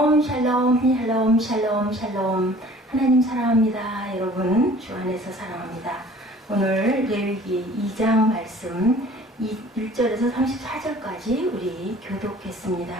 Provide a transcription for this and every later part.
샬롬, 샬롬, 샬롬, 샬롬. 하나님 사랑합니다. 여러분, 주 안에서 사랑합니다. 오늘 레위기 2장 말씀 1절에서 34절까지 우리 교독했습니다.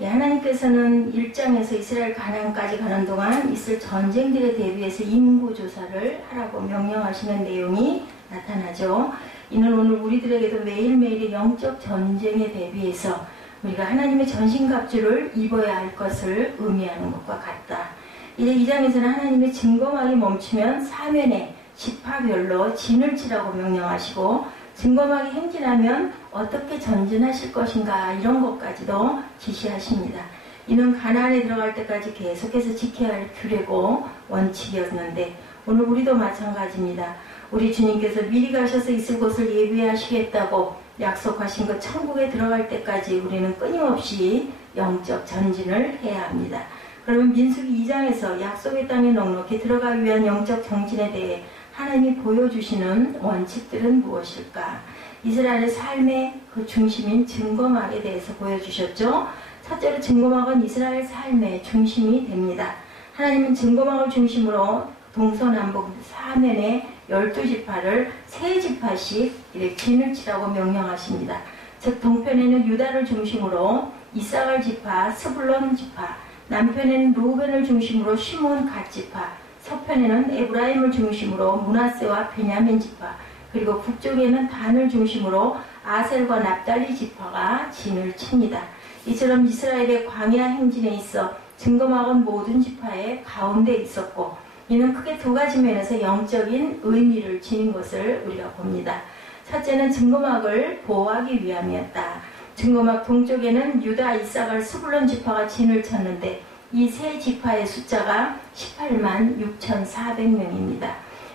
하나님께서는 1장에서 이스라엘 가나안까지 가는 동안 있을 전쟁들에 대비해서 인구조사를 하라고 명령하시는 내용이 나타나죠. 이는 오늘 우리들에게도 매일매일의 영적 전쟁에 대비해서 우리가 하나님의 전신갑주를 입어야 할 것을 의미하는 것과 같다. 이제 2장에서는 하나님의 증거막이 멈추면 사면에 지파별로 진을 치라고 명령하시고, 증거막이 행진하면 어떻게 전진하실 것인가, 이런 것까지도 지시하십니다. 이는 가나안에 들어갈 때까지 계속해서 지켜야 할 규례고 원칙이었는데, 오늘 우리도 마찬가지입니다. 우리 주님께서 미리 가셔서 있을 곳을 예비하시겠다고 약속하신 것 천국에 들어갈 때까지 우리는 끊임없이 영적 전진을 해야 합니다. 그러면 민수기 2장에서 약속의 땅에 넉넉히 들어가기 위한 영적 정진에 대해 하나님이 보여주시는 원칙들은 무엇일까? 이스라엘의 삶의 그 중심인 증거막에 대해서 보여주셨죠. 첫째로 증거막은 이스라엘 삶의 중심이 됩니다. 하나님은 증거막을 중심으로 동서남북 사면에 12지파를 3지파씩 이렇게 진을 치라고 명령하십니다. 즉 동편에는 유다를 중심으로 이사갈 지파, 스불론 지파, 남편에는 루벤을 중심으로 시몬 갓 지파, 서편에는 에브라임을 중심으로 므낫세와 베냐민 지파, 그리고 북쪽에는 단을 중심으로 아셀과 납달리 지파가 진을 칩니다. 이처럼 이스라엘의 광야 행진에 있어 증거막은 모든 지파의 가운데 있었고, 이는 크게 두 가지 면에서 영적인 의미를 지닌 것을 우리가 봅니다. 첫째는 증거막을 보호하기 위함이었다. 증거막 동쪽에는 유다, 이사갈, 스불론 지파가 진을 쳤는데 이 세 지파의 숫자가 18만 6,400명입니다.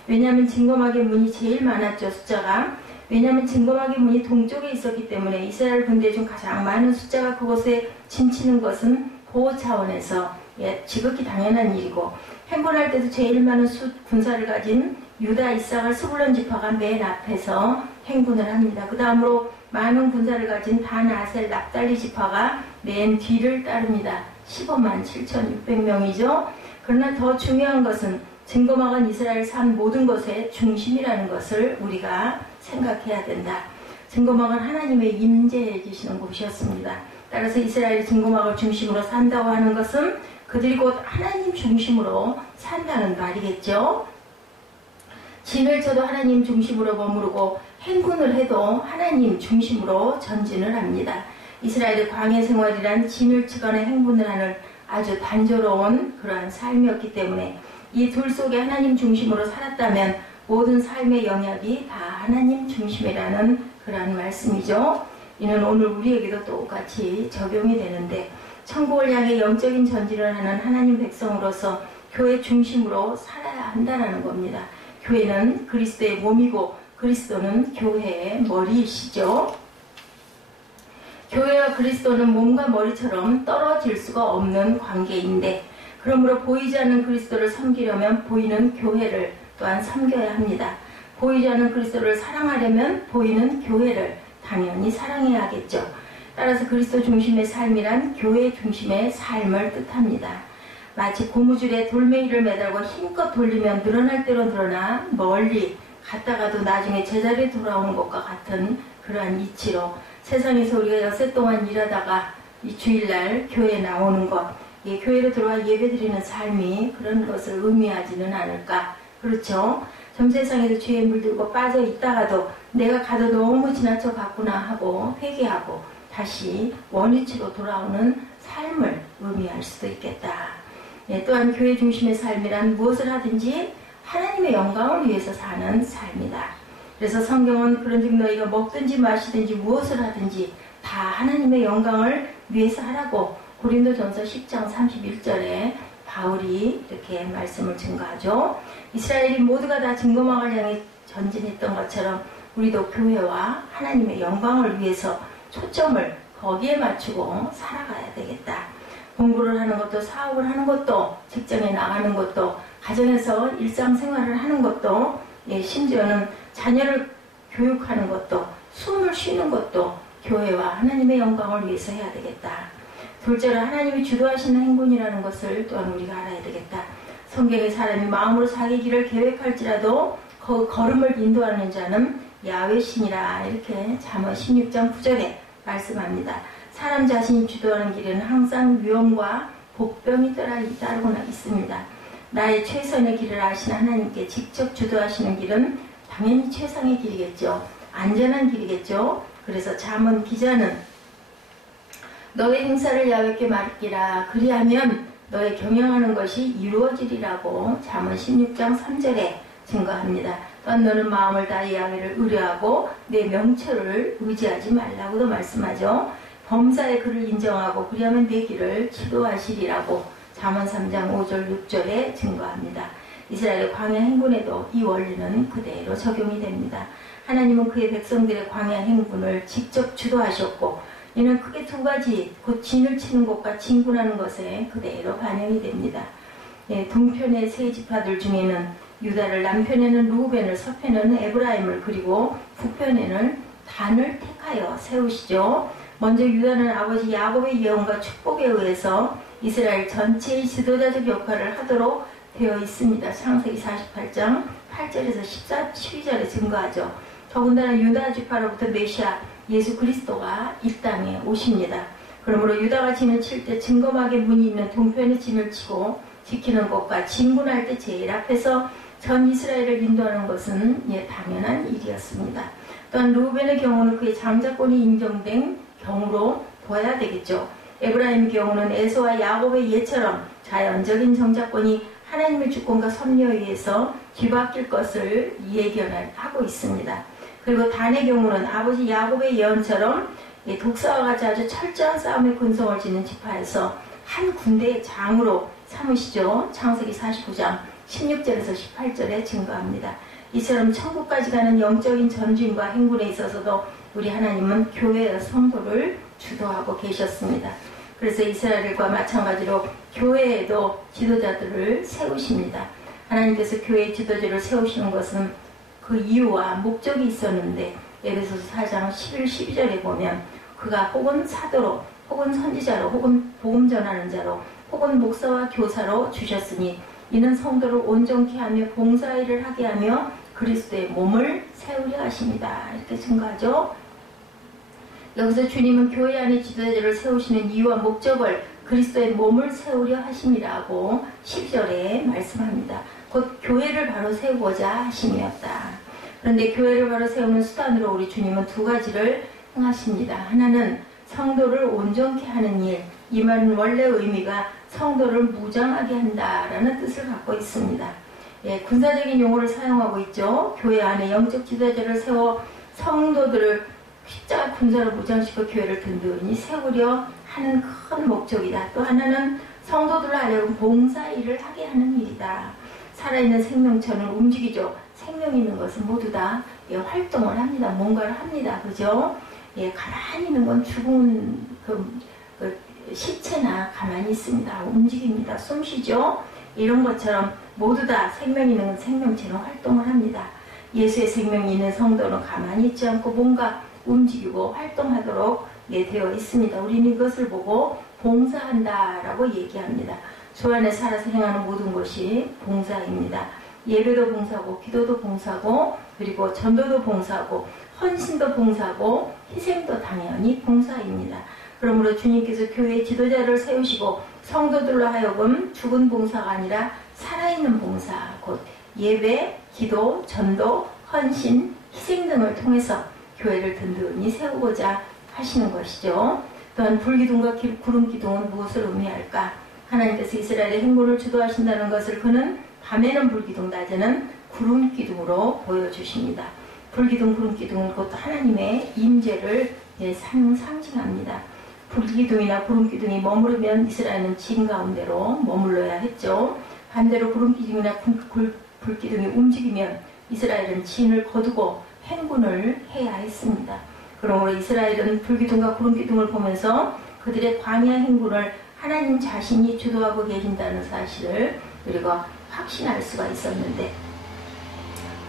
왜냐하면 증거막의 문이 제일 많았죠, 숫자가. 왜냐하면 증거막의 문이 동쪽에 있었기 때문에 이스라엘 군대 중 가장 많은 숫자가 그곳에 진치는 것은 보호 차원에서 지극히 당연한 일이고, 행군할 때도 제일 많은 군사를 가진 유다, 이사갈, 스불론 지파가 맨 앞에서 행군을 합니다. 그 다음으로 많은 군사를 가진 단, 아셀, 납달리 지파가 맨 뒤를 따릅니다. 15만 7,600명이죠. 그러나 더 중요한 것은 증거막은 이스라엘 삶 모든 것의 중심이라는 것을 우리가 생각해야 된다. 증거막은 하나님의 임재해 주시는 곳이었습니다. 따라서 이스라엘이 증거막을 중심으로 산다고 하는 것은 그들이 곧 하나님 중심으로 산다는 말이겠죠. 진을 쳐도 하나님 중심으로 머무르고 행군을 해도 하나님 중심으로 전진을 합니다. 이스라엘의 광야 생활이란 진을 치거나 행군을 하는 아주 단조로운 그러한 삶이었기 때문에 이 둘 속에 하나님 중심으로 살았다면 모든 삶의 영역이 다 하나님 중심이라는 그러한 말씀이죠. 이는 오늘 우리에게도 똑같이 적용이 되는데, 천국을 향해 영적인 전진을 하는 하나님 백성으로서 교회 중심으로 살아야 한다는 겁니다. 교회는 그리스도의 몸이고 그리스도는 교회의 머리이시죠. 교회와 그리스도는 몸과 머리처럼 떨어질 수가 없는 관계인데, 그러므로 보이지 않는 그리스도를 섬기려면 보이는 교회를 또한 섬겨야 합니다. 보이지 않는 그리스도를 사랑하려면 보이는 교회를 당연히 사랑해야 하겠죠. 따라서 그리스도 중심의 삶이란 교회 중심의 삶을 뜻합니다. 마치 고무줄에 돌멩이를 매달고 힘껏 돌리면 늘어날 대로 늘어나 멀리 갔다가도 나중에 제자리에 돌아오는 것과 같은 그러한 이치로 세상에서 우리가 엿새 동안 일하다가 이 주일날 교회에 나오는 것, 교회로 들어와 예배드리는 삶이 그런 것을 의미하지는 않을까. 그렇죠? 전 세상에서 죄에 물들고 빠져 있다가도 내가 가도 너무 지나쳐 갔구나 하고 회개하고 다시 원위치로 돌아오는 삶을 의미할 수도 있겠다. 또한 교회 중심의 삶이란 무엇을 하든지 하나님의 영광을 위해서 사는 삶이다. 그래서 성경은 그런즉 너희가 먹든지 마시든지 무엇을 하든지 다 하나님의 영광을 위해서 하라고 고린도전서 10장 31절에 바울이 이렇게 말씀을 증거하죠. 이스라엘이 모두가 다 증거막을 향해 전진했던 것처럼 우리도 교회와 하나님의 영광을 위해서 초점을 거기에 맞추고 살아가야 되겠다. 공부를 하는 것도, 사업을 하는 것도, 직장에 나가는 것도, 가정에서 일상생활을 하는 것도, 심지어는 자녀를 교육하는 것도, 숨을 쉬는 것도 교회와 하나님의 영광을 위해서 해야 되겠다. 둘째로 하나님이 주도하시는 행군이라는 것을 또한 우리가 알아야 되겠다. 성경의 사람이 마음으로 자기 길을 계획할지라도 그 걸음을 인도하는 자는 야훼 신이라 이렇게 잠언 16장 9절에 말씀합니다. 사람 자신이 주도하는 길에는 항상 위험과 복병이 따르고 있습니다. 나의 최선의 길을 아시는 하나님께 직접 주도하시는 길은 당연히 최상의 길이겠죠. 안전한 길이겠죠. 그래서 잠언 기자는 너의 행사를 야훼께 맡기라. 그리하면 너의 경영하는 것이 이루어지리라고 잠언 16장 3절에 증거합니다. 또한 너는 마음을 다해 야훼를 의뢰하고 내 명철을 의지하지 말라고도 말씀하죠. 범사의 그를 인정하고 그리하면 내 길을 지도하시리라고 잠언 3장 5절 6절에 증거합니다. 이스라엘의 광야 행군에도 이 원리는 그대로 적용이 됩니다. 하나님은 그의 백성들의 광야 행군을 직접 주도하셨고 이는 크게 두 가지, 곧 진을 치는 것과 진군하는 것에 그대로 반영이 됩니다. 동편의 세 지파들 중에는 유다를, 남편에는 루벤을, 서편에는 에브라임을, 그리고 북편에는 단을 택하여 세우시죠. 먼저 유다는 아버지 야곱의 예언과 축복에 의해서 이스라엘 전체의 지도자적 역할을 하도록 되어 있습니다. 창세기 48장 8절에서 12절에 증거하죠. 더군다나 유다 지파로부터 메시아 예수 그리스도가 이 땅에 오십니다. 그러므로 유다가 진을 칠 때 증거막에 문이 있는 동편에 진을 치고 지키는 것과 진군할 때 제일 앞에서 전 이스라엘을 인도하는 것은 당연한 일이었습니다. 또한 루벤의 경우는 그의 장자권이 인정된 경우로 보아야 되겠죠. 에브라임의 경우는 에서와 야곱의 예처럼 자연적인 정자권이 하나님의 주권과 섭리에 의해서 뒤바뀔 것을 예견하고 있습니다. 그리고 단의 경우는 아버지 야곱의 예언처럼 독사와 같이 아주 철저한 싸움의 근성을 지닌 지파에서 한 군대의 장으로 삼으시죠. 창세기 49장 16절에서 18절에 증거합니다. 이처럼 천국까지 가는 영적인 전진과 행군에 있어서도 우리 하나님은 교회의 성도를 주도하고 계셨습니다. 그래서 이스라엘과 마찬가지로 교회에도 지도자들을 세우십니다. 하나님께서 교회의 지도자를 세우시는 것은 그 이유와 목적이 있었는데 에베소서 4장 11, 12절에 보면 그가 혹은 사도로 혹은 선지자로 혹은 복음 전하는 자로 혹은 목사와 교사로 주셨으니 이는 성도를 온전케 하며 봉사일을 하게 하며 그리스도의 몸을 세우려 하십니다. 이렇게 증거하죠. 여기서 주님은 교회 안에 지도자를 세우시는 이유와 목적을 그리스도의 몸을 세우려 하심이라고 12절에 말씀합니다. 곧 교회를 바로 세우고자 하심이었다. 그런데 교회를 바로 세우는 수단으로 우리 주님은 두 가지를 행하십니다. 하나는 성도를 온전케 하는 일, 이 말은 원래 의미가 성도를 무장하게 한다라는 뜻을 갖고 있습니다. 군사적인 용어를 사용하고 있죠. 교회 안에 영적 지도자를 세워 성도들을 십자가 군사로 무장시켜 교회를 든든히 세우려 하는 큰 목적이다. 또 하나는 성도들을 하여금 봉사일을 하게 하는 일이다. 살아있는 생명체는 움직이죠. 생명 있는 것은 모두 다 활동을 합니다. 뭔가를 합니다. 그죠? 가만히 있는 건 죽은 시체나 가만히 있습니다. 움직입니다. 숨쉬죠? 이런 것처럼 모두 다 생명 있는 생명체는 활동을 합니다. 예수의 생명이 있는 성도는 가만히 있지 않고 뭔가 움직이고 활동하도록 되어 있습니다. 우리는 이것을 보고 봉사한다라고 얘기합니다. 주 안에 살아서 행하는 모든 것이 봉사입니다. 예배도 봉사고 기도도 봉사고 그리고 전도도 봉사고 헌신도 봉사고 희생도 당연히 봉사입니다. 그러므로 주님께서 교회의 지도자를 세우시고 성도들로 하여금 죽은 봉사가 아니라 살아있는 봉사, 곧 예배, 기도, 전도, 헌신, 희생 등을 통해서 교회를 든든히 세우고자 하시는 것이죠. 또한 불기둥과 구름기둥은 무엇을 의미할까? 하나님께서 이스라엘의 행군을 주도하신다는 것을 그는 밤에는 불기둥, 낮에는 구름기둥으로 보여주십니다. 불기둥, 구름기둥은 곧 하나님의 임재를 상징합니다. 불기둥이나 구름기둥이 머무르면 이스라엘은 진 가운데로 머물러야 했죠. 반대로 구름기둥이나 불기둥이 움직이면 이스라엘은 진을 거두고 행군을 해야 했습니다. 그러므로 이스라엘은 불기둥과 구름기둥을 보면서 그들의 광야 행군을 하나님 자신이 주도하고 계신다는 사실을 우리가 확신할 수가 있었는데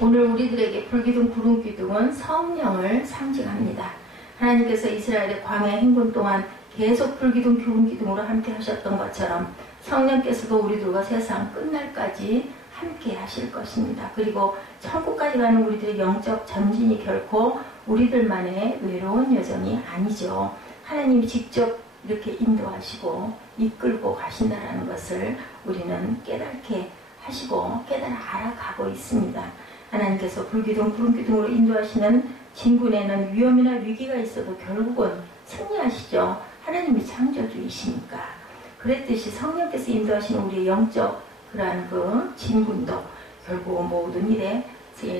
오늘 우리들에게 불기둥, 구름기둥은 성령을 상징합니다. 하나님께서 이스라엘의 광야 행군 동안 계속 불기둥 교훈기둥으로 함께 하셨던 것처럼 성령께서도 우리들과 세상 끝날까지 함께 하실 것입니다. 그리고 천국까지 가는 우리들의 영적 전진이 결코 우리들만의 외로운 여정이 아니죠. 하나님이 직접 이렇게 인도하시고 이끌고 가신다는 것을 우리는 깨닫게 하시고 깨달아 알아가고 있습니다. 하나님께서 불기둥, 구름기둥으로 인도하시는 진군에는 위험이나 위기가 있어도 결국은 승리하시죠. 하나님이 창조주이시니까. 그랬듯이 성령께서 인도하시는 우리의 영적 그러한 그 진군도 결국 모든 일에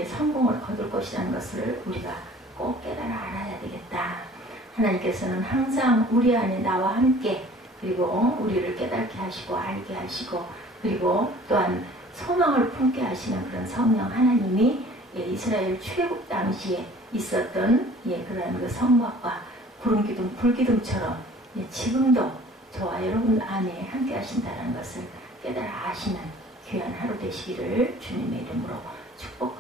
성공을 거둘 것이라는 것을 우리가 꼭 깨달아 알아야 되겠다. 하나님께서는 항상 우리 안에 나와 함께 그리고 우리를 깨닫게 하시고 알게 하시고 그리고 또한 소망을 품게 하시는 그런 성령 하나님이 이스라엘 출애굽 당시에 있었던 그러한 그 성막과 구름기둥, 불기둥처럼 지금도 저와 여러분 안에 함께 하신다는 것을 깨달아 아시는 귀한 하루 되시기를 주님의 이름으로 축복합니다.